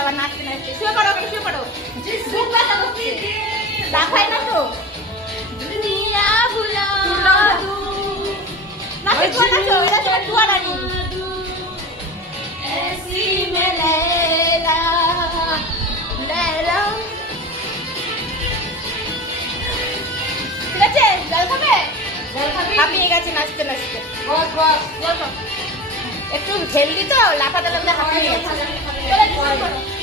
আবার নাচতে নাচতে শুয়ে পড়ো শুয়ে পড়ো বুক ব্যথা করছে লাফাই না তো দুনিয়া ভুলা নাচে তো নাচো এরা সবাই দুয়া রানি ऐसी में लैला लैला ঠিক আছে জল খাবে হাঁপিয়ে গেছে নাচতে নাচতে একটু হেলদি তো লাফাতে লাফাতে হাঁপিয়ে গেছে